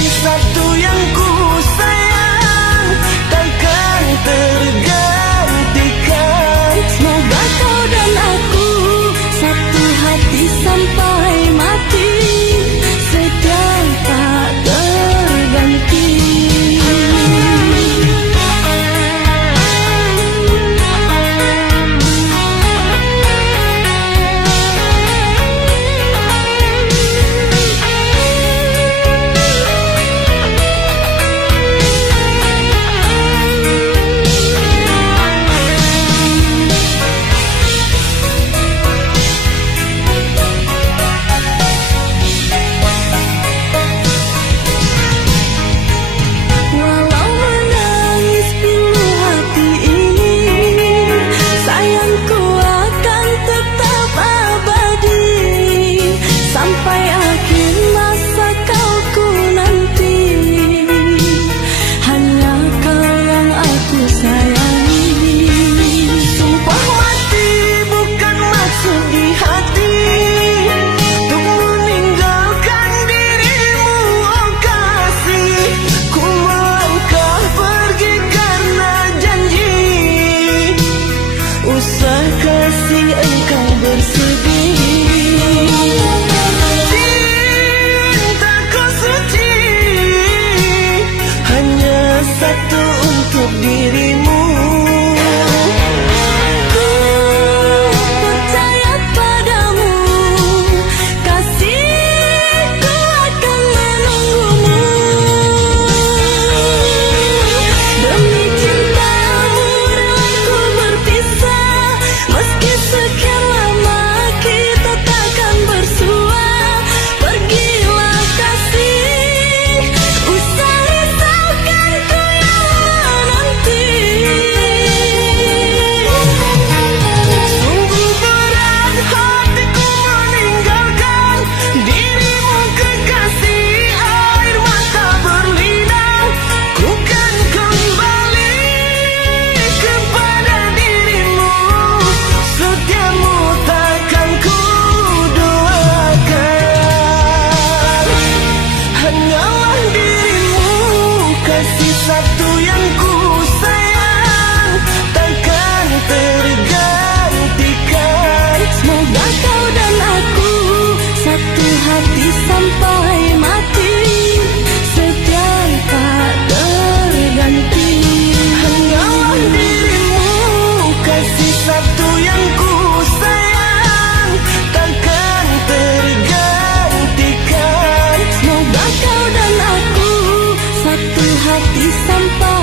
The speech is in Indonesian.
kasih satu yang ku sayang takkan tergantikan. Semoga kau dan aku satu hati sampai mati, setia tak terganti. Usah kasih engkau bersedih, cintaku suci hanya satu untuk dirimu. Ku percaya padamu, kasihku akan menunggumu. Demi cintamu rela ku berpisah, meski sekian lama kita takkan bersua. Pergilah kasih, usah risaukan ku yang menanti. Sungguh berat hatiku meninggalkan dirimu kekasih, air mata berlinang. Ku kan kembali kepada dirimu, setiamu takkan ku duakan. Hanyalah dirimu, kasih satu yang ku sayang takkan tergantikan. Semoga kau dan aku satu hati sampai mati, setia tak terganti. Hanyalah dirimu, kasih satu yang ku sayang takkan tergantikan. Semoga kau dan aku satu hati sampai